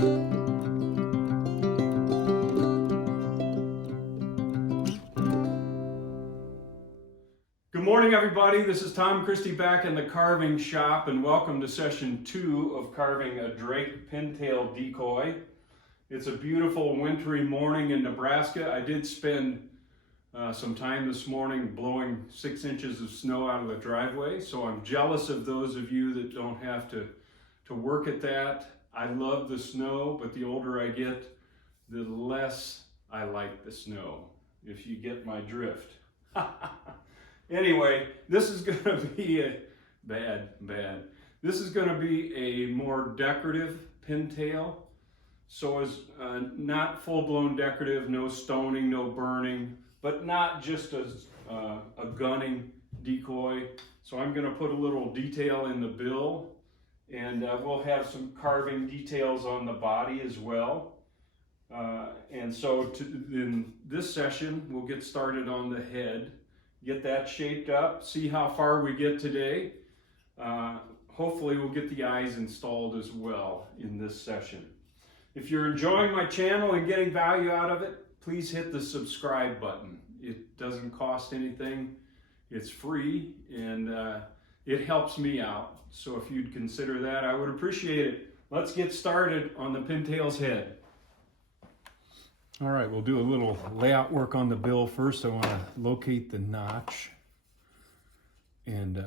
Good morning, everybody. This is Tom Christie back in the carving shop, and welcome to session 2 of carving a Drake Pintail Decoy. It's a beautiful wintry morning in Nebraska. I did spend some time this morning blowing 6 inches of snow out of the driveway, so I'm jealous of those of you that don't have to work at that. I love the snow, but the older I get, the less I like the snow, if you get my drift. Anyway, this is going to be a This is going to be a more decorative pintail. So it's not full-blown decorative, no stoning, no burning, but not just a gunning decoy. So I'm going to put a little detail in the bill, and we'll have some carving details on the body as well. And so in this session, we'll get started on the head. Get that shaped up, see how far we get today. Hopefully we'll get the eyes installed as well in this session. If you're enjoying my channel and getting value out of it, please hit the subscribe button. It doesn't cost anything, it's free, and it helps me out. So if you'd consider that, I would appreciate it. Let's get started on the pintail's head. All right, we'll do a little layout work on the bill first. I want to locate the notch and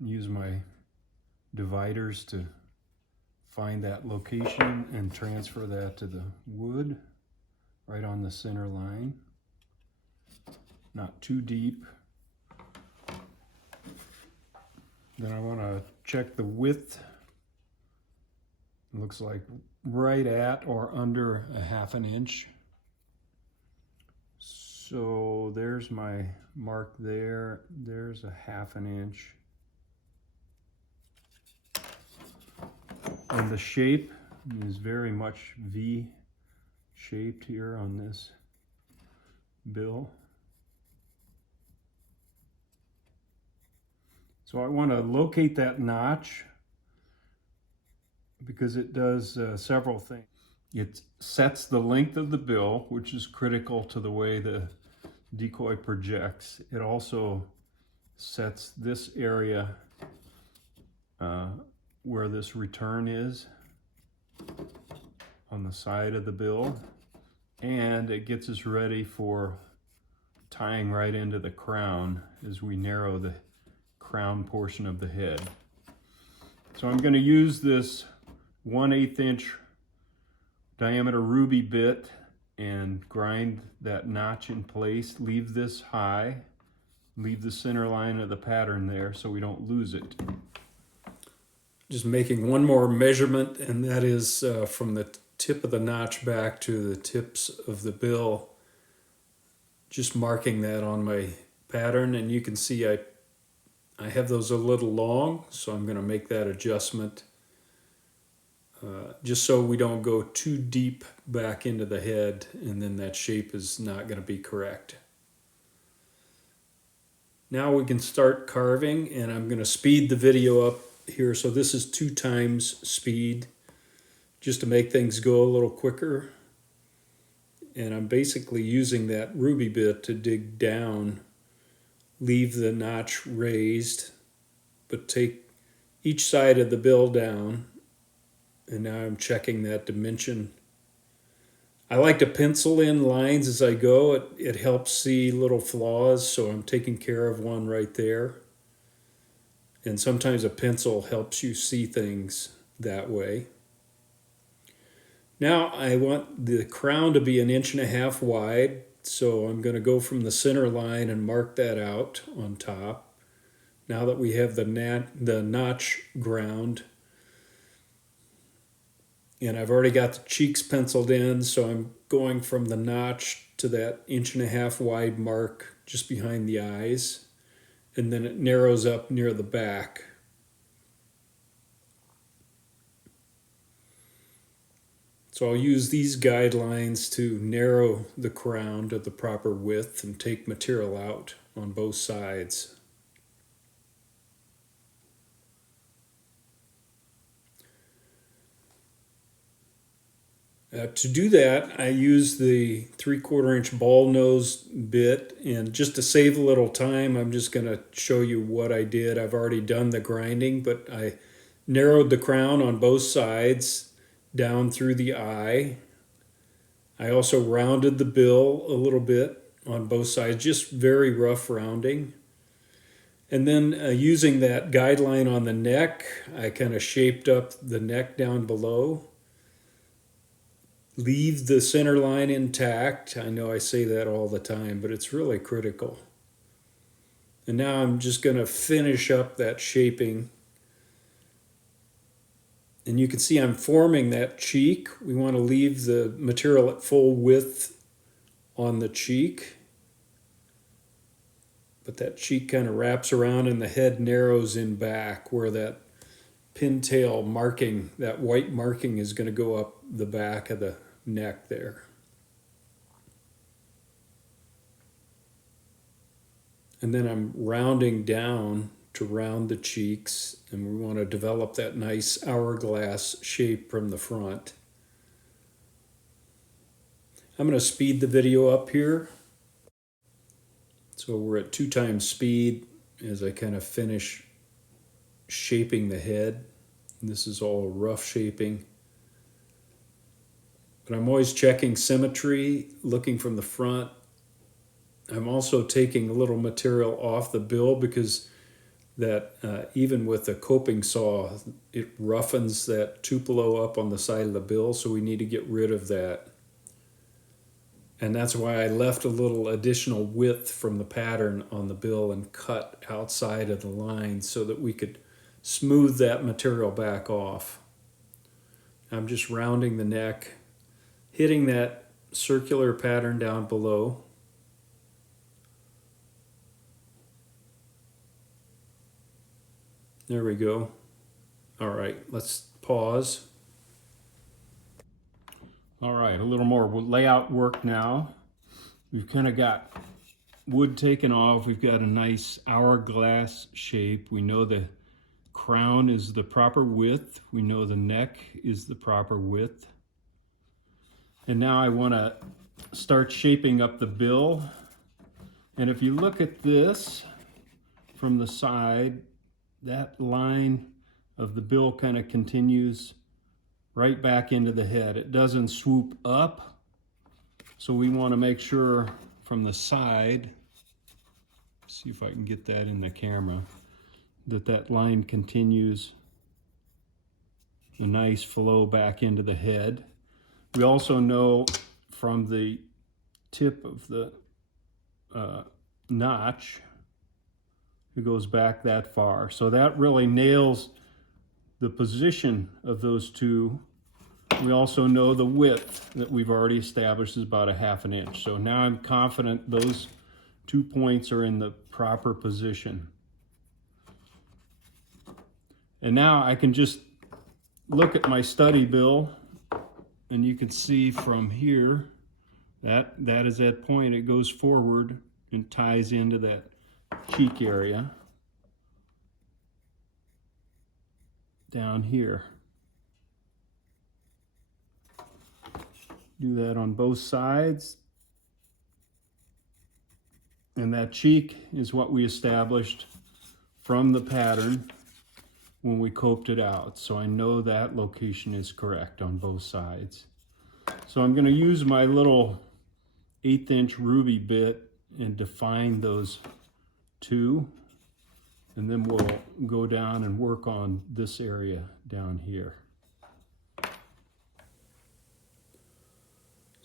use my dividers to find that location and transfer that to the wood right on the center line. Not too deep. Then I want to check the width. It looks like right at or under a 1/2 inch. So there's my mark there. There's a 1/2 inch. And the shape is very much V-shaped here on this bill. So I want to locate that notch because it does several things. It sets the length of the bill, which is critical to the way the decoy projects. It also sets this area where this return is on the side of the bill, and it gets us ready for tying right into the crown as we narrow the crown portion of the head. So I'm going to use this 1/8 inch diameter ruby bit and grind that notch in place. Leave this high, leave the center line of the pattern there so we don't lose it. Just making one more measurement, and that is from the tip of the notch back to the tips of the bill. Just marking that on my pattern, and you can see I have those a little long, so I'm going to make that adjustment. Just so we don't go too deep back into the head, and then that shape is not going to be correct. Now we can start carving, and I'm going to speed the video up here. So this is 2 times speed, just to make things go a little quicker. And I'm basically using that ruby bit to dig down, leave the notch raised, but take each side of the bill down. And now I'm checking that dimension. I like to pencil in lines as I go. It helps see little flaws, so I'm taking care of one right there. And sometimes a pencil helps you see things that way. Now I want the crown to be 1.5 inches wide, so I'm going to go from the center line and mark that out on top. Now that we have the notch ground, and I've already got the cheeks penciled in, so I'm going from the notch to that 1.5 inch wide mark just behind the eyes, and then it narrows up near the back. So I'll use these guidelines to narrow the crown to the proper width and take material out on both sides. To do that, I use the 3/4 inch ball nose bit, and just to save a little time, I'm just going to show you what I did. I've already done the grinding, but I narrowed the crown on both sides down through the eye. I also rounded the bill a little bit on both sides, just very rough rounding. And then using that guideline on the neck, I kind of shaped up the neck down below. Leave the center line intact. I know I say that all the time, but it's really critical. And now I'm just going to finish up that shaping. And you can see I'm forming that cheek. We want to leave the material at full width on the cheek. But that cheek kind of wraps around and the head narrows in back where that pintail marking, that white marking, is going to go up the back of the neck there. And then I'm rounding down to round the cheeks, and we want to develop that nice hourglass shape from the front. I'm going to speed the video up here. So we're at 2 times speed as I kind of finish shaping the head. And this is all rough shaping. But I'm always checking symmetry, looking from the front. I'm also taking a little material off the bill because that even with the coping saw, it roughens that tupelo up on the side of the bill, so we need to get rid of that. And that's why I left a little additional width from the pattern on the bill and cut outside of the line so that we could smooth that material back off. I'm just rounding the neck, hitting that circular pattern down below. There we go. All right, let's pause. All right, a little more layout work now. We've kind of got wood taken off. We've got a nice hourglass shape. We know the crown is the proper width. We know the neck is the proper width. And now I want to start shaping up the bill. And if you look at this from the side, that line of the bill kind of continues right back into the head. It doesn't swoop up. So we want to make sure from the side, see if I can get that in the camera, that line continues a nice flow back into the head. We also know from the tip of the notch, it goes back that far. So that really nails the position of those two. We also know the width that we've already established is about 1/2 inch. So now I'm confident those 2 points are in the proper position. And now I can just look at my study bill, and you can see from here that is that point. It goes forward and ties into that cheek area down here. Do that on both sides. And that cheek is what we established from the pattern when we coped it out. So I know that location is correct on both sides. So I'm going to use my little 1/8 inch ruby bit and define those two. And then we'll go down and work on this area down here.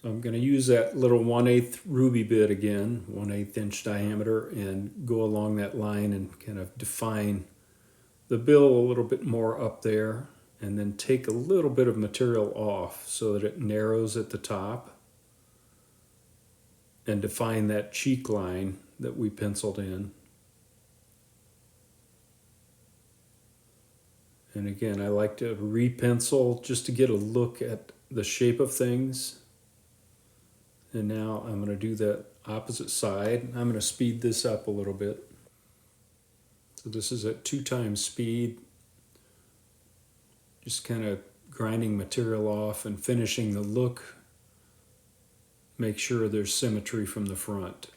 So I'm going to use that little 1/8 ruby bit again, 1/8 inch diameter, and go along that line and kind of define the bill a little bit more up there, and then take a little bit of material off so that it narrows at the top, and define that cheek line that we penciled in. And again, I like to re-pencil just to get a look at the shape of things. And now I'm going to do that opposite side. I'm going to speed this up a little bit. So this is at 2 times speed. Just kind of grinding material off and finishing the look. Make sure there's symmetry from the front.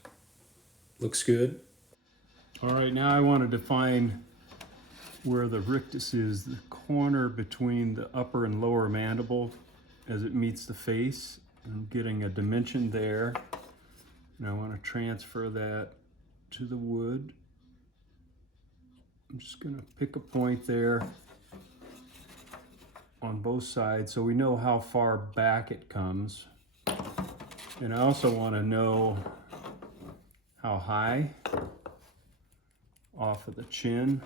Looks good. All right, now I want to define where the rictus is, the corner between the upper and lower mandible as it meets the face. I'm getting a dimension there, and I want to transfer that to the wood. I'm just going to pick a point there on both sides so we know how far back it comes. And I also want to know how high off of the chin.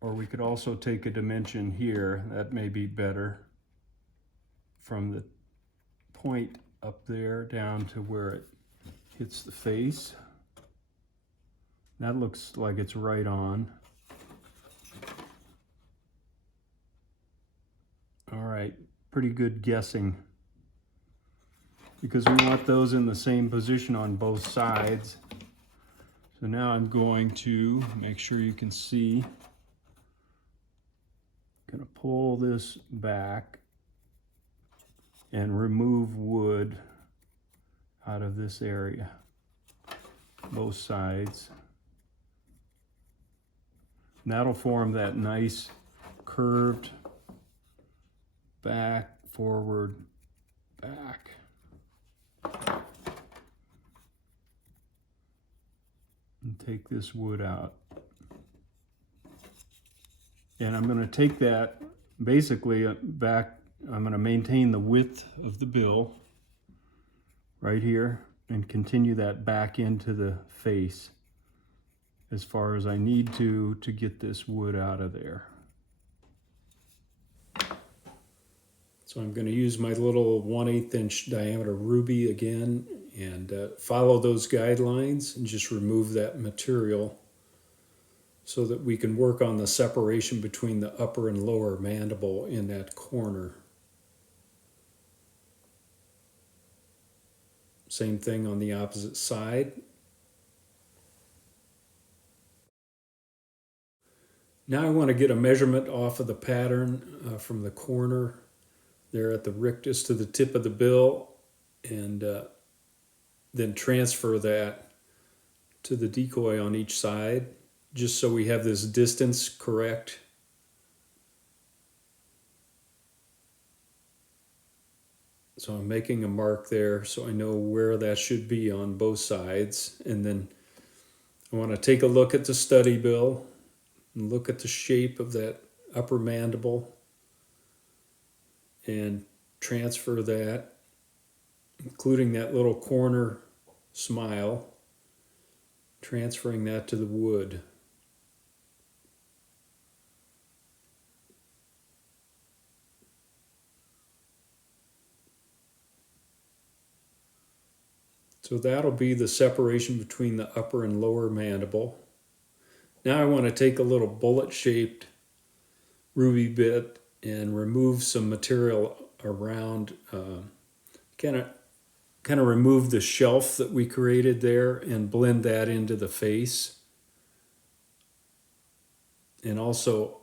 Or we could also take a dimension here, that may be better, from the point up there down to where it hits the face. That looks like it's right on. All right, pretty good guessing, because we want those in the same position on both sides. So now I'm going to make sure you can see. I'm going to pull this back and remove wood out of this area, both sides. And that'll form that nice curved back, forward, back. And take this wood out. And I'm going to take that basically back. I'm going to maintain the width of the bill right here and continue that back into the face as far as I need to get this wood out of there. So I'm going to use my little 1/8 inch diameter ruby again and follow those guidelines and just remove that material so that we can work on the separation between the upper and lower mandible in that corner. Same thing on the opposite side. Now I want to get a measurement off of the pattern from the corner there at the rictus to the tip of the bill, and then transfer that to the decoy on each side, just so we have this distance correct. So I'm making a mark there so I know where that should be on both sides. And then I want to take a look at the study bill and look at the shape of that upper mandible and transfer that, including that little corner smile, transferring that to the wood. So that'll be the separation between the upper and lower mandible. Now I want to take a little bullet-shaped ruby bit and remove some material around, kind of remove the shelf that we created there and blend that into the face. And also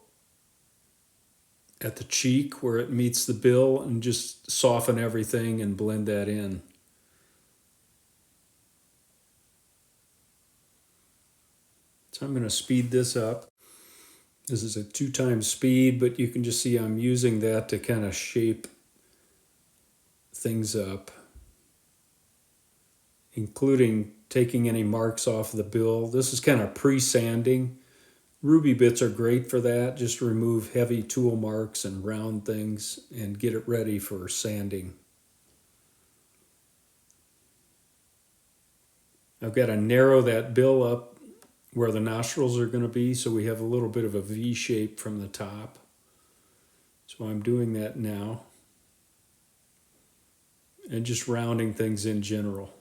at the cheek where it meets the bill, and just soften everything and blend that in. So I'm going to speed this up. This is a 2x speed, but you can just see I'm using that to kind of shape things up, including taking any marks off the bill. This is kind of pre-sanding. Ruby bits are great for that. Just remove heavy tool marks and round things and get it ready for sanding. I've got to narrow that bill up where the nostrils are going to be, so we have a little bit of a V shape from the top. So I'm doing that now. And just rounding things in general.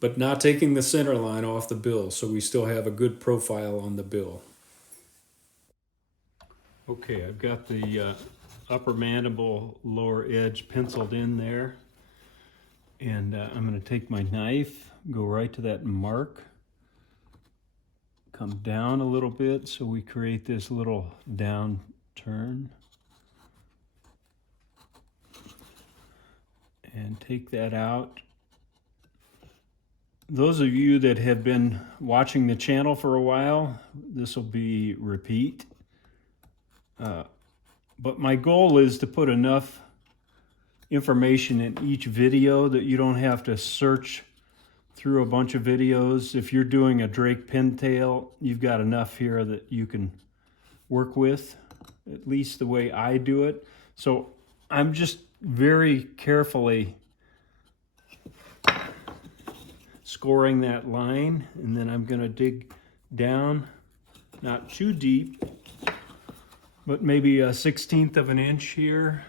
But not taking the center line off the bill, so we still have a good profile on the bill. Okay, I've got the upper mandible lower edge penciled in there. And I'm going to take my knife, go right to that mark, come down a little bit so we create this little down turn. And take that out. Those of you that have been watching the channel for a while, this will be repeat. But my goal is to put enough information in each video that you don't have to search through a bunch of videos. If you're doing a Drake pintail, you've got enough here that you can work with, at least the way I do it. So I'm just very carefully scoring that line, and then I'm going to dig down, not too deep, but maybe a 1/16 of an inch here.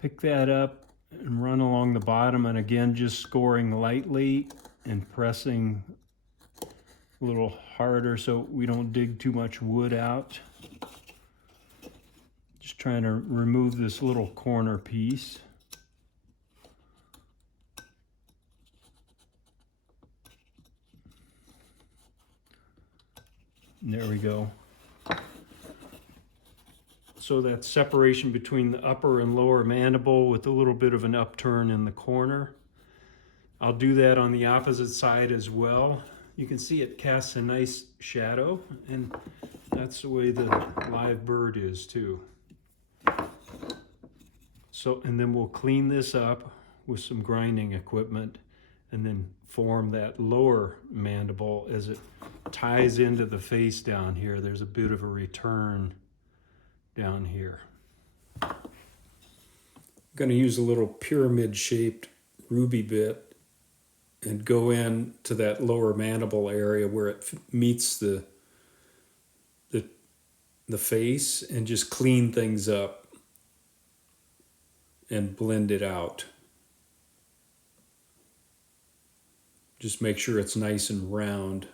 Pick that up and run along the bottom, and again just scoring lightly and pressing a little harder so we don't dig too much wood out. Just trying to remove this little corner piece. And there we go. So that separation between the upper and lower mandible with a little bit of an upturn in the corner. I'll do that on the opposite side as well. You can see it casts a nice shadow, and that's the way the live bird is too. So, and then we'll clean this up with some grinding equipment and then form that lower mandible as it ties into the face down here. There's a bit of a return down here. I'm going to use a little pyramid shaped ruby bit and go in to that lower mandible area where it meets the face and just clean things up and blend it out. Just make sure it's nice and round.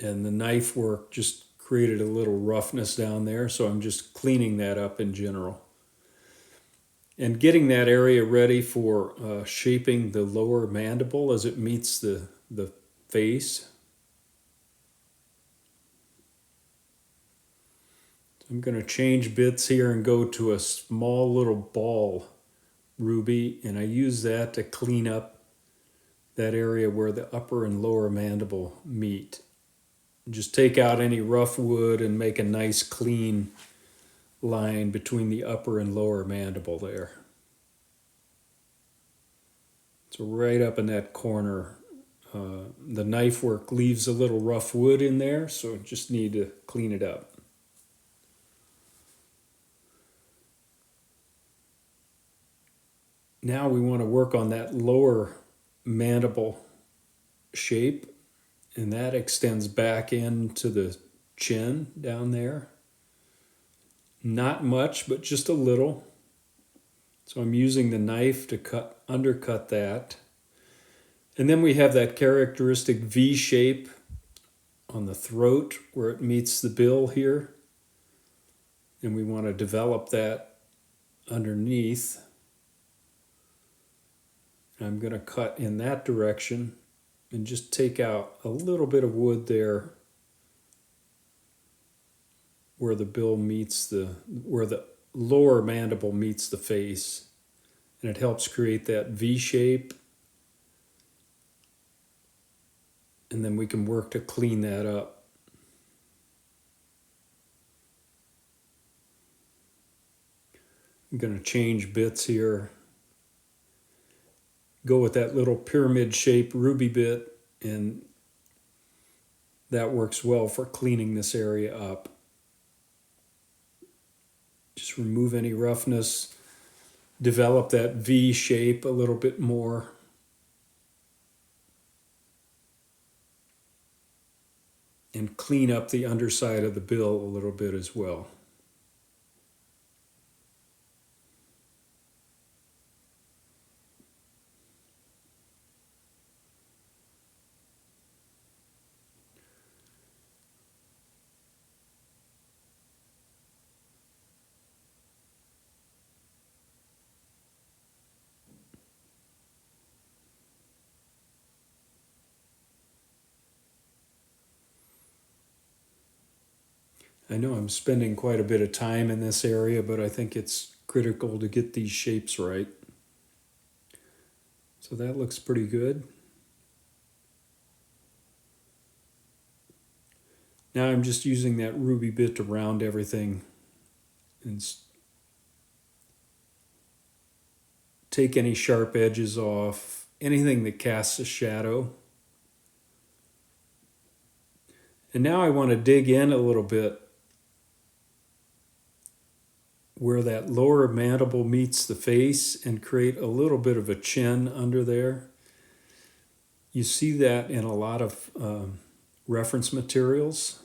And the knife work just created a little roughness down there, so I'm just cleaning that up in general. And getting that area ready for shaping the lower mandible as it meets the face. I'm going to change bits here and go to a small little ball ruby, and I use that to clean up that area where the upper and lower mandible meet. Just take out any rough wood and make a nice clean line between the upper and lower mandible there. So right up in that corner, the knife work leaves a little rough wood in there, so just need to clean it up. Now we want to work on that lower mandible shape, and that extends back into the chin down there. Not much, but just a little. So I'm using the knife to undercut that. And then we have that characteristic V shape on the throat where it meets the bill here. And we want to develop that underneath. I'm going to cut in that direction and just take out a little bit of wood there where the bill meets where the lower mandible meets the face. And it helps create that V shape. And then we can work to clean that up. I'm going to change bits here. Go with that little pyramid shaped ruby bit, and that works well for cleaning this area up. Just remove any roughness, develop that V shape a little bit more. And clean up the underside of the bill a little bit as well. I know I'm spending quite a bit of time in this area, but I think it's critical to get these shapes right. So that looks pretty good. Now I'm just using that ruby bit to round everything and take any sharp edges off, anything that casts a shadow. And now I want to dig in a little bit where that lower mandible meets the face and create a little bit of a chin under there. You see that in a lot of reference materials.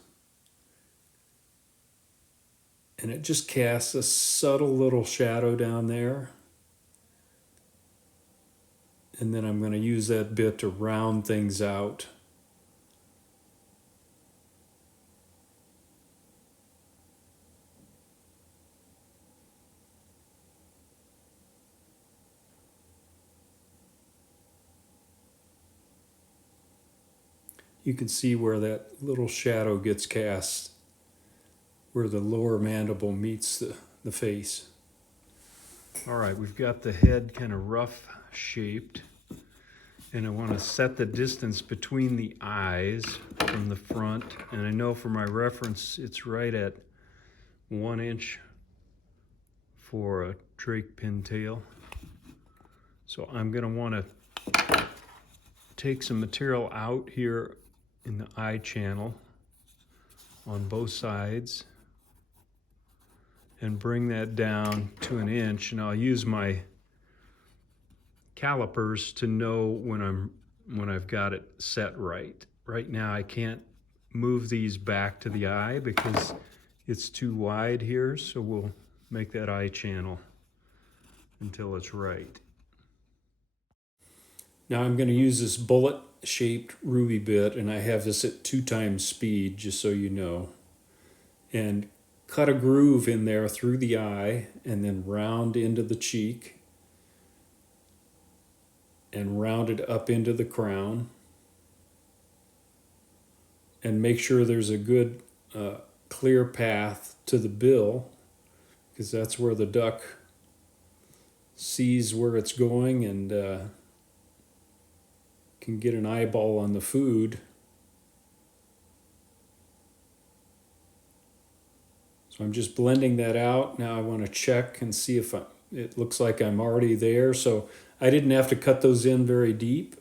And it just casts a subtle little shadow down there. And then I'm going to use that bit to round things out. You can see where that little shadow gets cast, where the lower mandible meets the face. All right, we've got the head kind of rough shaped, and I want to set the distance between the eyes from the front, and I know for my reference it's right at 1 inch for a Drake pintail. So I'm going to want to take some material out here in the eye channel on both sides and bring that down to 1 inch, and I'll use my calipers to know when I've got it set right. Right now I can't move these back to the eye because it's too wide here, so we'll make that eye channel until it's right. Now I'm going to use this bullet-shaped ruby bit, and I have this at 2 times speed, just so you know. And cut a groove in there through the eye, and then round into the cheek, and round it up into the crown. And make sure there's a good clear path to the bill, because that's where the duck sees where it's going and can get an eyeball on the food. So I'm just blending that out. Now I want to check and see if it looks like I'm already there. So I didn't have to cut those in very deep.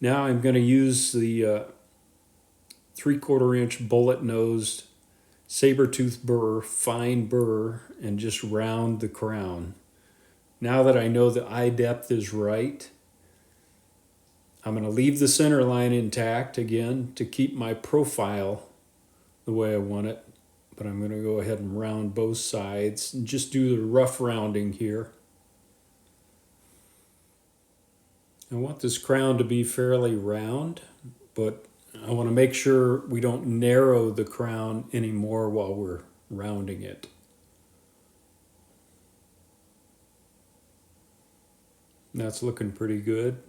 Now I'm going to use the 3/4 inch bullet-nosed saber-tooth burr, fine burr, and just round the crown. Now that I know the eye depth is right, I'm going to leave the center line intact again to keep my profile the way I want it. But I'm going to go ahead and round both sides and just do the rough rounding here. I want this crown to be fairly round, but I want to make sure we don't narrow the crown anymore while we're rounding it. That's looking pretty good.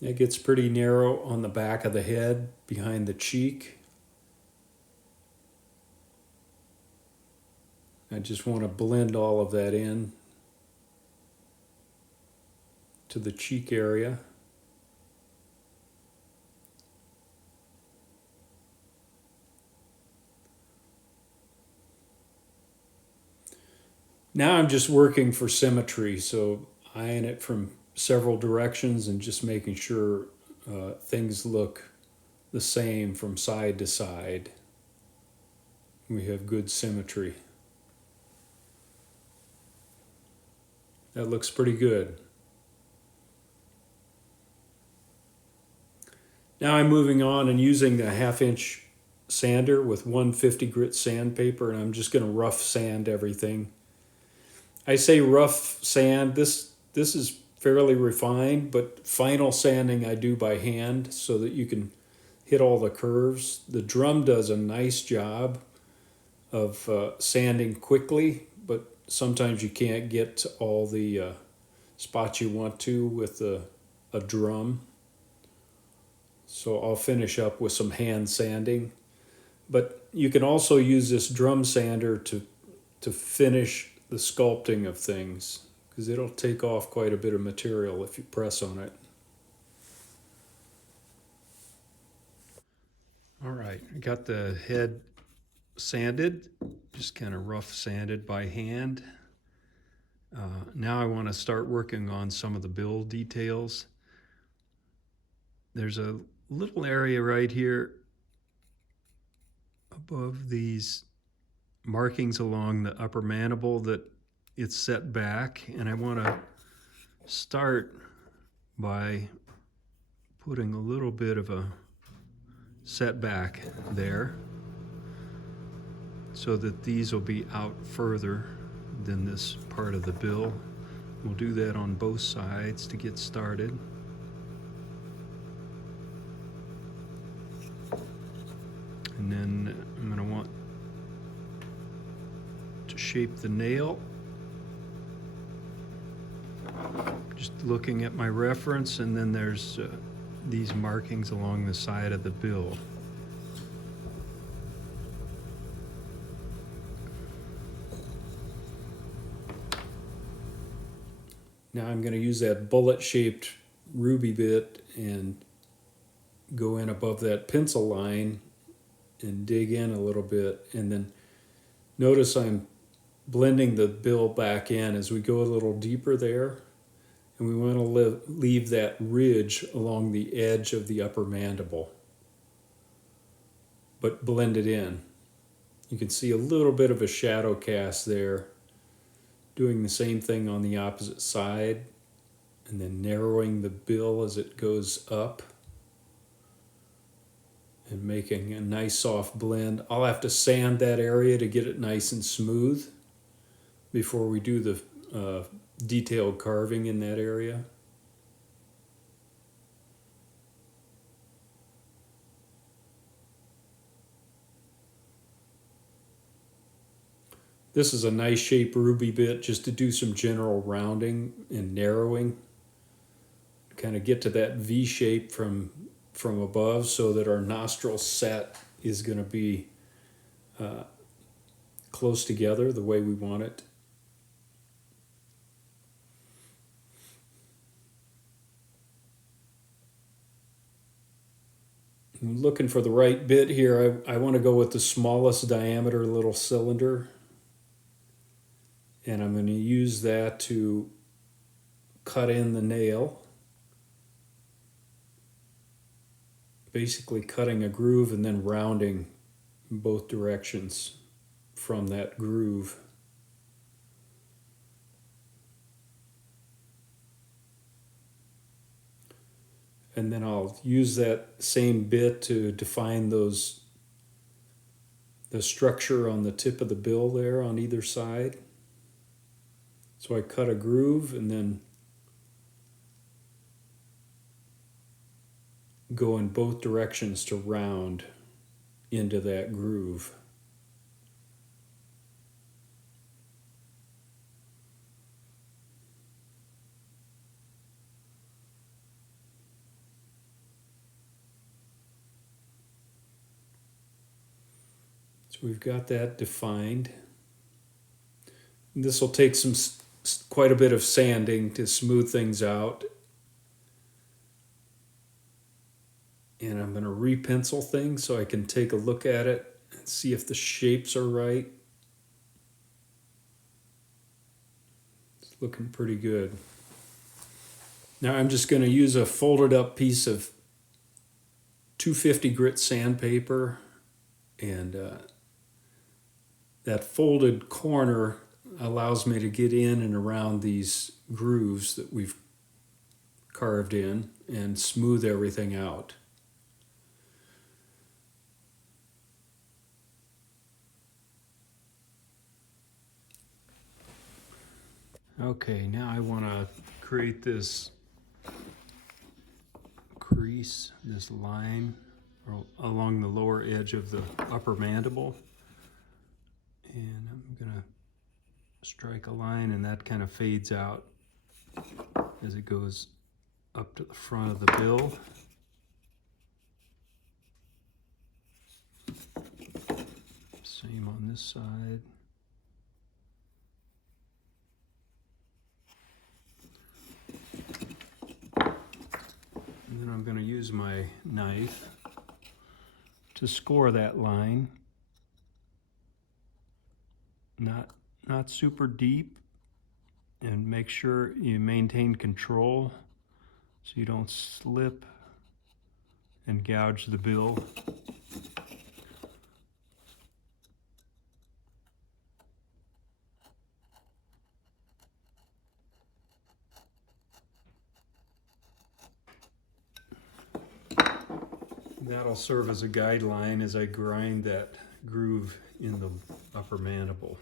It gets pretty narrow on the back of the head, behind the cheek. I just want to blend all of that in to the cheek area. Now I'm just working for symmetry, so eyeing it from several directions and just making sure things look the same from side to side. We have good symmetry. That looks pretty good. Now I'm moving on and using the 1/2 inch sander with 150 grit sandpaper, and I'm just going to rough sand everything. I say rough sand, this is fairly refined, but final sanding I do by hand so that you can hit all the curves. The drum does a nice job of sanding quickly, but sometimes you can't get to all the spots you want to with a drum. So I'll finish up with some hand sanding. But you can also use this drum sander to finish the sculpting of things, because it'll take off quite a bit of material if you press on it. All right, I got the head sanded, just kind of rough sanded by hand. Now I want to start working on some of the bill details. There's a little area right here above these markings along the upper mandible that it's set back, and I want to start by putting a little bit of a setback there so that these will be out further than this part of the bill. We'll do that on both sides to get started. And then I'm going to want to shape the nail. Just looking at my reference, and then there's these markings along the side of the bill. Now I'm going to use that bullet-shaped ruby bit and go in above that pencil line and dig in a little bit, and then notice I'm blending the bill back in as we go a little deeper there, and we want to leave that ridge along the edge of the upper mandible, but blend it in. You can see a little bit of a shadow cast there. Doing the same thing on the opposite side, and then narrowing the bill as it goes up and making a nice soft blend. I'll have to sand that area to get it nice and smooth before we do the detailed carving in that area. This is a nice shape ruby bit just to do some general rounding and narrowing. Kind of get to that V shape from above so that our nostril set is going to be close together the way we want it. I'm looking for the right bit here. I want to go with the smallest diameter little cylinder. And I'm going to use that to cut in the nail. Basically cutting a groove and then rounding in both directions from that groove. And then I'll use that same bit to define the structure on the tip of the bill there on either side. So I cut a groove and then go in both directions to round into that groove. So we've got that defined. This will take quite a bit of sanding to smooth things out. And I'm going to re-pencil things so I can take a look at it and see if the shapes are right. It's looking pretty good. Now I'm just going to use a folded up piece of 250 grit sandpaper, and that folded corner allows me to get in and around these grooves that we've carved in and smooth everything out. Okay, now I want to create this crease, this line along the lower edge of the upper mandible. And I'm going to strike a line, and that kind of fades out as it goes up to the front of the bill. Same on this side. And then I'm going to use my knife to score that line. Not super deep, and make sure you maintain control so you don't slip and gouge the bill. That'll serve as a guideline as I grind that groove in the upper mandible.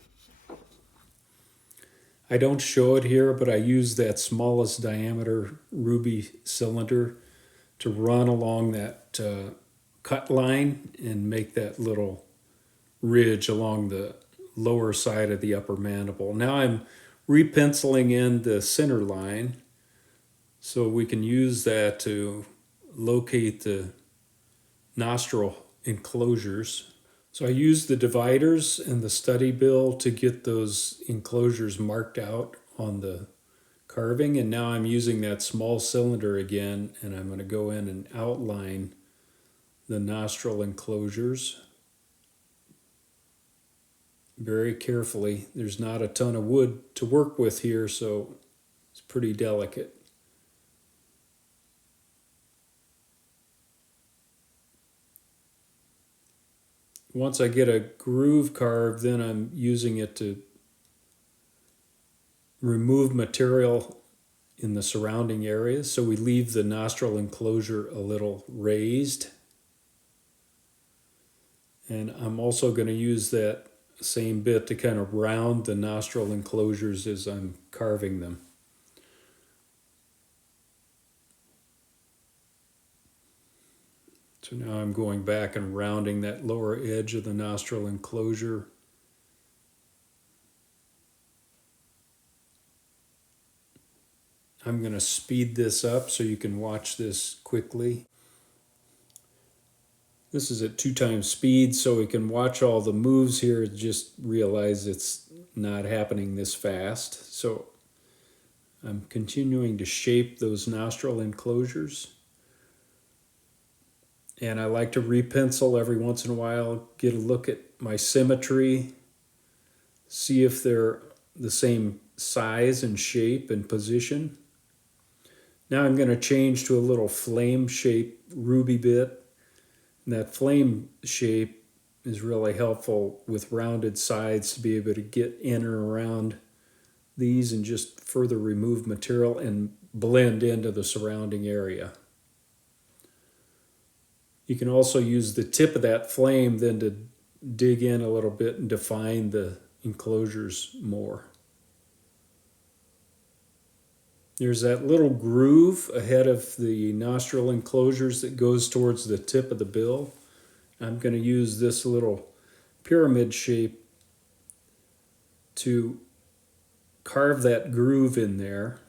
I don't show it here, but I use that smallest diameter ruby cylinder to run along that cut line and make that little ridge along the lower side of the upper mandible. Now I'm repenciling in the center line so we can use that to locate the nostril enclosures. So I use the dividers and the study bill to get those enclosures marked out on the carving, and now I'm using that small cylinder again, and I'm going to go in and outline the nostril enclosures very carefully. There's not a ton of wood to work with here, so it's pretty delicate. Once I get a groove carved, then I'm using it to remove material in the surrounding areas. So we leave the nostril enclosure a little raised. And I'm also going to use that same bit to kind of round the nostril enclosures as I'm carving them. So now I'm going back and rounding that lower edge of the nostril enclosure. I'm going to speed this up so you can watch this quickly. This is at 2 times speed, so we can watch all the moves here. Just realize it's not happening this fast. So I'm continuing to shape those nostril enclosures. And I like to repencil every once in a while, get a look at my symmetry, see if they're the same size and shape and position. Now I'm going to change to a little flame shaped ruby bit. And that flame shape is really helpful with rounded sides to be able to get in and around these and just further remove material and blend into the surrounding area. You can also use the tip of that flame then to dig in a little bit and define the enclosures more. There's that little groove ahead of the nostril enclosures that goes towards the tip of the bill. I'm going to use this little pyramid shape to carve that groove in there.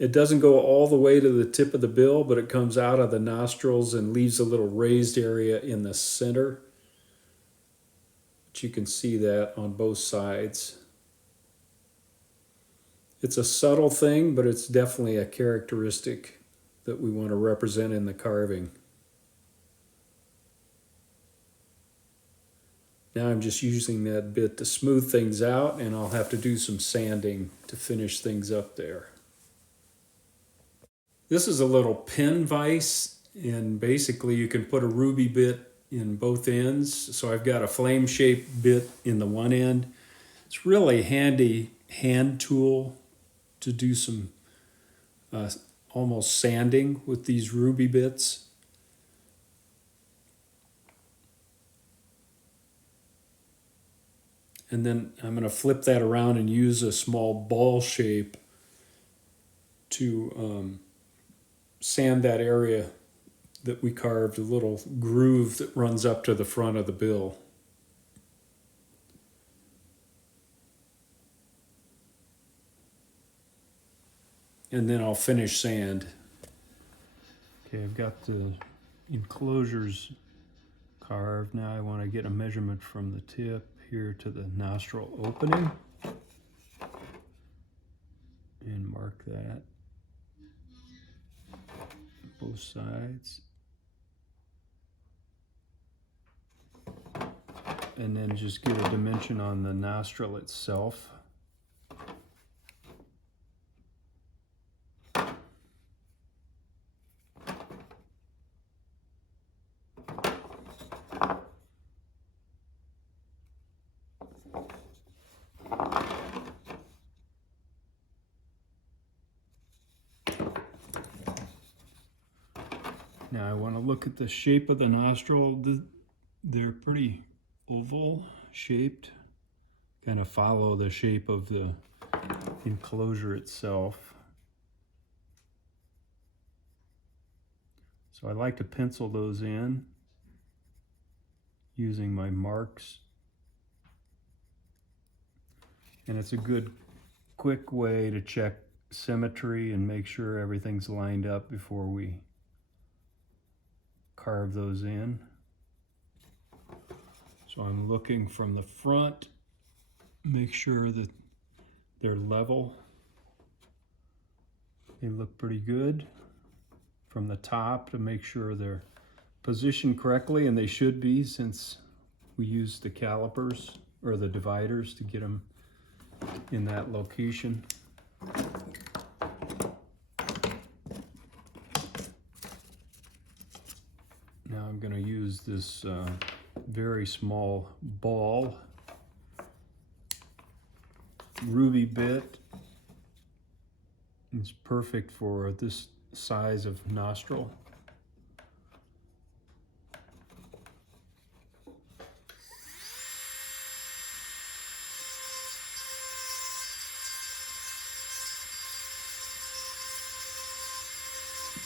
It doesn't go all the way to the tip of the bill, but it comes out of the nostrils and leaves a little raised area in the center. But you can see that on both sides. It's a subtle thing, but it's definitely a characteristic that we want to represent in the carving. Now I'm just using that bit to smooth things out, and I'll have to do some sanding to finish things up there. This is a little pin vise, and basically you can put a ruby bit in both ends. So I've got a flame-shaped bit in the one end. It's really handy hand tool to do some almost sanding with these ruby bits. And then I'm going to flip that around and use a small ball shape to sand that area that we carved, a little groove that runs up to the front of the bill. And then I'll finish sand. Okay, I've got the enclosures carved. Now I want to get a measurement from the tip here to the nostril opening and mark that both sides. And then just get a dimension on the nostril itself. Now I want to look at the shape of the nostril. They're pretty oval shaped, kind of follow the shape of the enclosure itself. So I like to pencil those in using my marks. And it's a good quick way to check symmetry and make sure everything's lined up before we carve those in. So I'm looking from the front, make sure that they're level. They look pretty good. From the top to make sure they're positioned correctly, and they should be since we use the calipers or the dividers to get them in that location. Now I'm going to use this very small ball ruby bit. It's perfect for this size of nostril.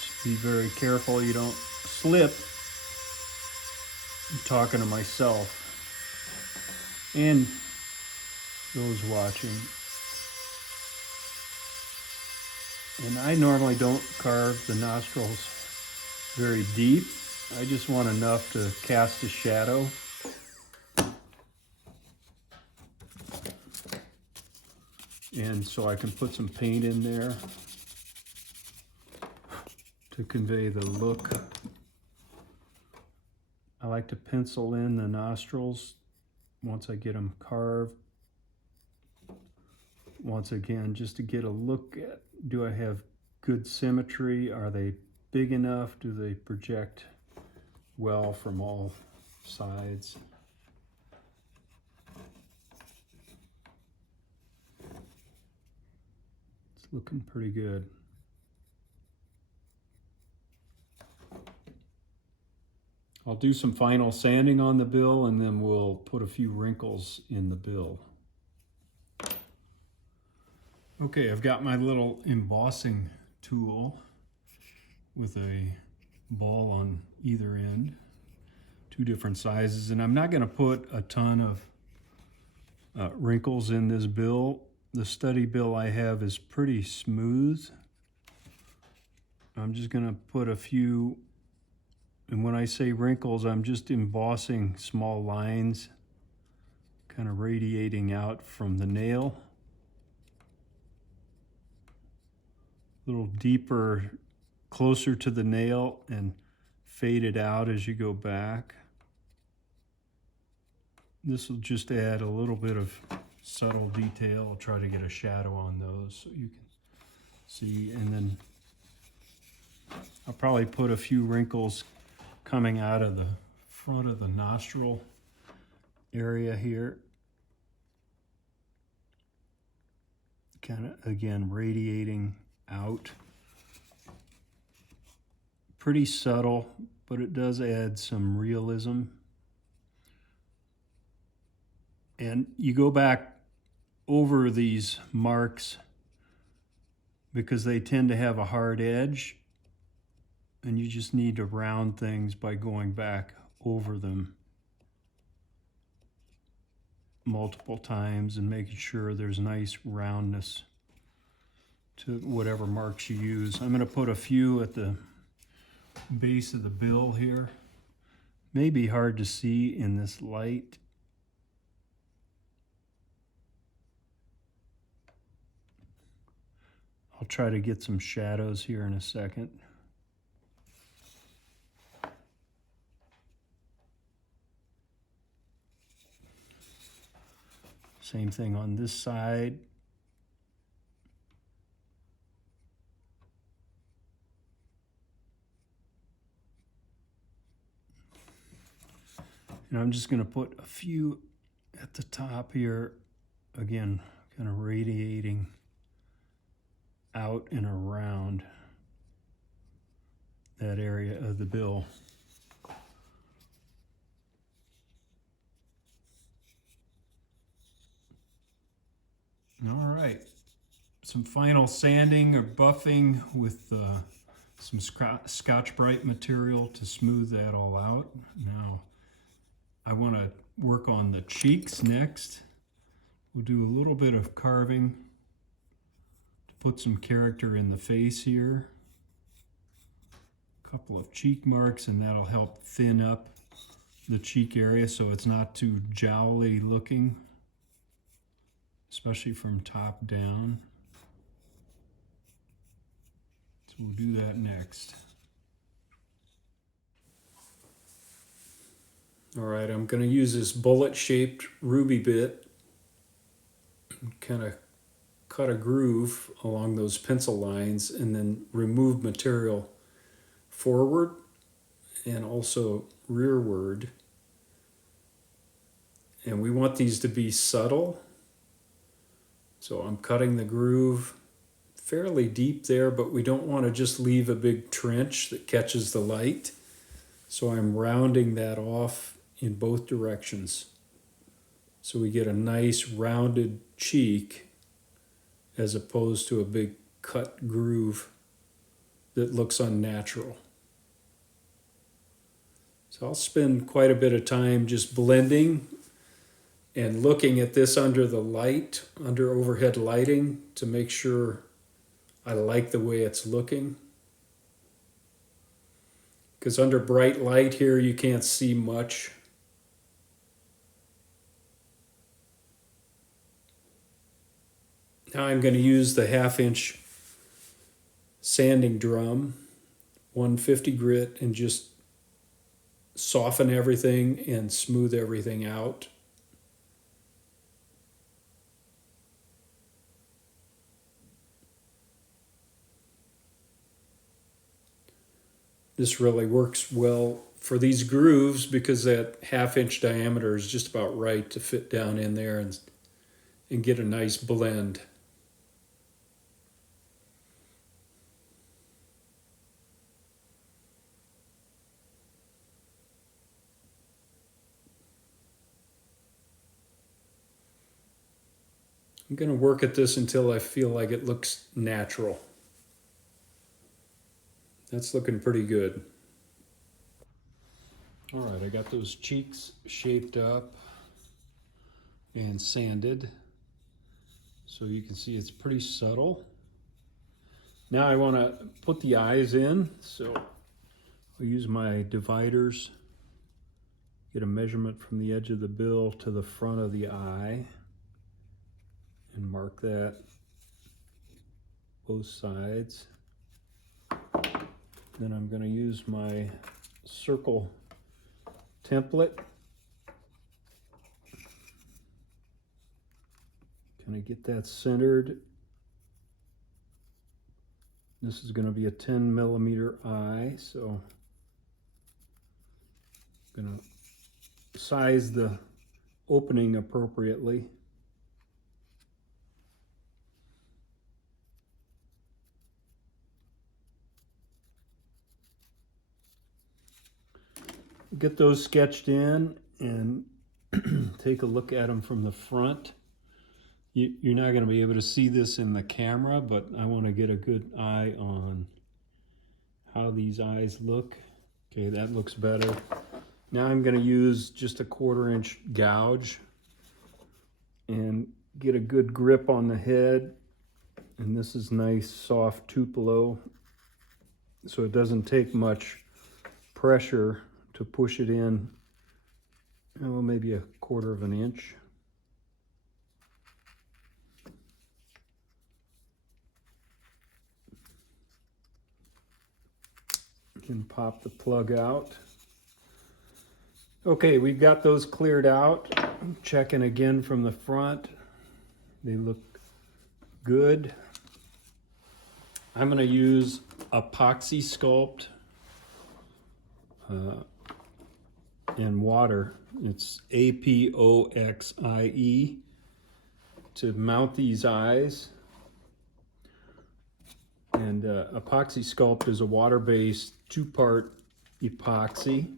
Just be very careful you don't slip. I'm talking to myself and those watching. And I normally don't carve the nostrils very deep. I just want enough to cast a shadow. And so I can put some paint in there to convey the look. I like to pencil in the nostrils once I get them carved. Once again, just to get a look at, do I have good symmetry? Are they big enough? Do they project well from all sides? It's looking pretty good. I'll do some final sanding on the bill and then we'll put a few wrinkles in the bill. Okay, I've got my little embossing tool with a ball on either end, two different sizes, and I'm not going to put a ton of wrinkles in this bill. The study bill I have is pretty smooth. I'm just going to put a few, and when I say wrinkles, I'm just embossing small lines, kind of radiating out from the nail. A little deeper, closer to the nail, and fade it out as you go back. This will just add a little bit of subtle detail. I'll try to get a shadow on those so you can see. And then I'll probably put a few wrinkles coming out of the front of the nostril area here. Kind of, again, radiating out. Pretty subtle, but it does add some realism. And you go back over these marks because they tend to have a hard edge, and you just need to round things by going back over them multiple times and making sure there's nice roundness to whatever marks you use. I'm going to put a few at the base of the bill here. May be hard to see in this light. I'll try to get some shadows here in a second. Same thing on this side. And I'm just going to put a few at the top here, again, kind of radiating out and around that area of the bill. All right, some final sanding or buffing with some Scotch-Brite material to smooth that all out. Now, I want to work on the cheeks next. We'll do a little bit of carving to put some character in the face here. A couple of cheek marks, and that'll help thin up the cheek area so it's not too jowly looking, especially from top down. So we'll do that next. All right, I'm going to use this bullet-shaped ruby bit and kind of cut a groove along those pencil lines and then remove material forward and also rearward. And we want these to be subtle. So I'm cutting the groove fairly deep there, but we don't want to just leave a big trench that catches the light. So I'm rounding that off in both directions. So we get a nice rounded cheek as opposed to a big cut groove that looks unnatural. So I'll spend quite a bit of time just blending and looking at this under the light, under overhead lighting, to make sure I like the way it's looking. Because under bright light here, you can't see much. Now I'm going to use the 1/2-inch sanding drum, 150 grit, and just soften everything and smooth everything out. This really works well for these grooves because that 1/2-inch diameter is just about right to fit down in there and get a nice blend. I'm going to work at this until I feel like it looks natural. That's looking pretty good. All right, I got those cheeks shaped up and sanded. So you can see it's pretty subtle. Now I want to put the eyes in. So I'll use my dividers, get a measurement from the edge of the bill to the front of the eye, and mark that both sides. Then I'm going to use my circle template. Kind of get that centered. This is going to be a 10 millimeter eye, so I'm going to size the opening appropriately. Get those sketched in and take a look at them from the front. You're not going to be able to see this in the camera, but I want to get a good eye on how these eyes look. Okay, that looks better. Now I'm going to use just a 1/4 inch gouge and get a good grip on the head. And this is nice soft Tupelo, so it doesn't take much pressure to push it in, oh, maybe a 1/4 of an inch. You can pop the plug out. Okay, we've got those cleared out. I'm checking again from the front. They look good. I'm going to use epoxy sculpt and water. It's APOXIE to mount these eyes. And epoxy sculpt is a water-based 2-part epoxy.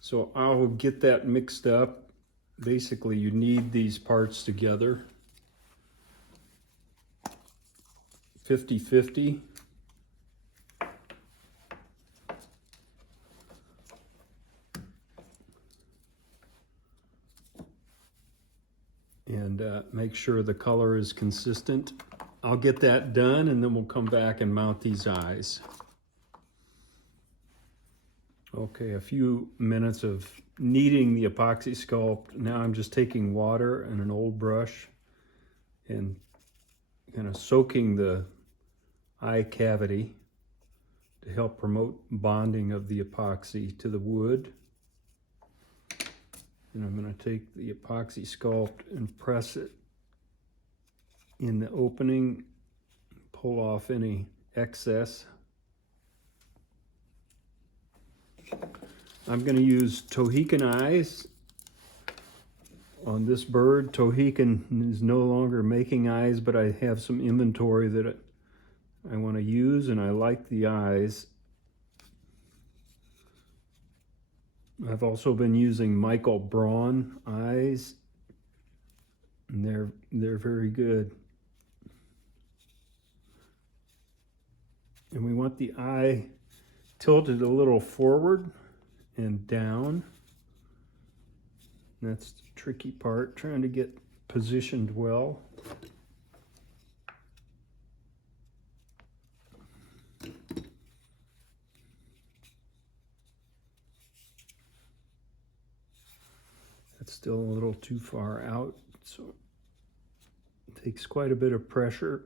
So I'll get that mixed up. Basically, you need these parts together. 50-50. And make sure the color is consistent. I'll get that done and then we'll come back and mount these eyes. Okay, a few minutes of kneading the epoxy sculpt. Now I'm just taking water and an old brush and kind of soaking the eye cavity to help promote bonding of the epoxy to the wood. And I'm going to take the epoxy sculpt and press it in the opening, pull off any excess. I'm going to use Tohican eyes on this bird. Tohican is no longer making eyes, but I have some inventory that I want to use, and I like the eyes. I've also been using Michael Braun eyes, and they're very good. And we want the eye tilted a little forward and down. That's the tricky part, trying to get positioned well. That's still a little too far out, so it takes quite a bit of pressure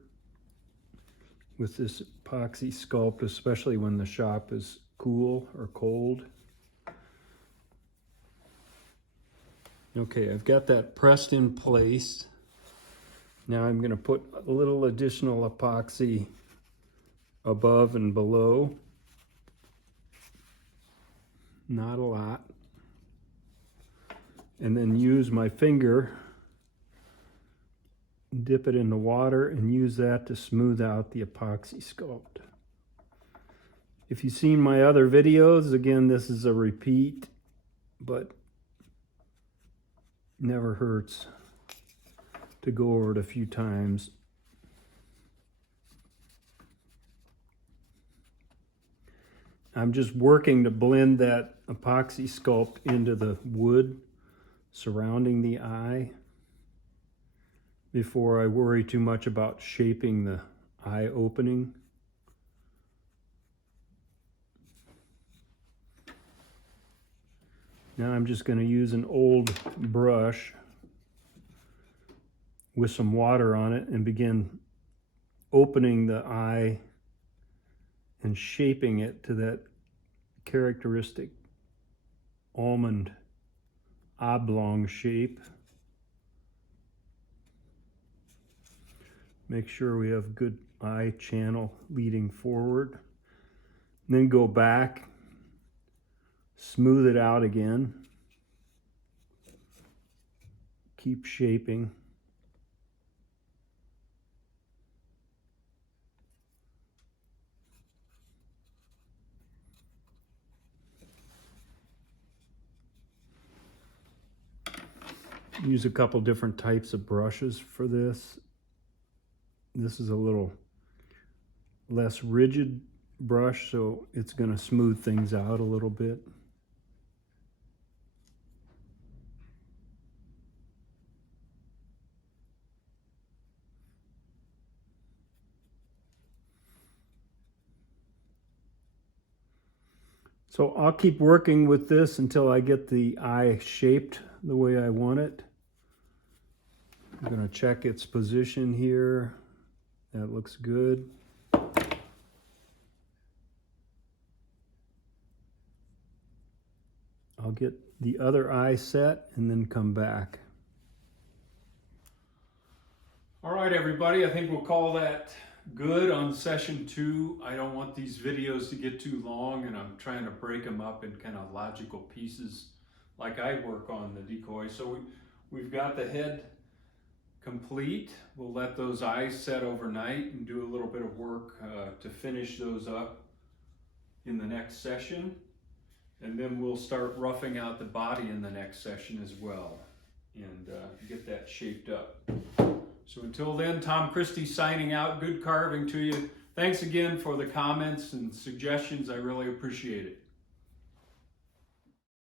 with this epoxy sculpt, especially when the shop is cool or cold. Okay, I've got that pressed in place. Now I'm going to put a little additional epoxy above and below. Not a lot. And then use my finger, dip it in the water, and use that to smooth out the epoxy sculpt. If you've seen my other videos, again, this is a repeat, but never hurts to go over it a few times. I'm just working to blend that epoxy sculpt into the wood surrounding the eye before I worry too much about shaping the eye opening. Now I'm just going to use an old brush with some water on it and begin opening the eye and shaping it to that characteristic almond oblong shape. Make sure we have good eye channel leading forward. And then go back, smooth it out again. Keep shaping. Use a couple different types of brushes for this. This is a little less rigid brush, so it's going to smooth things out a little bit. So I'll keep working with this until I get the eye shaped the way I want it. I'm going to check its position here. That looks good. I'll get the other eye set and then come back. All right, everybody, I think we'll call that good on session 2. I don't want these videos to get too long, and I'm trying to break them up in kind of logical pieces like I work on the decoy. So we've got the head complete. We'll let those eyes set overnight and do a little bit of work to finish those up in the next session. And then we'll start roughing out the body in the next session as well and get that shaped up. So until then, Tom Christie signing out. Good carving to you. Thanks again for the comments and suggestions. I really appreciate it.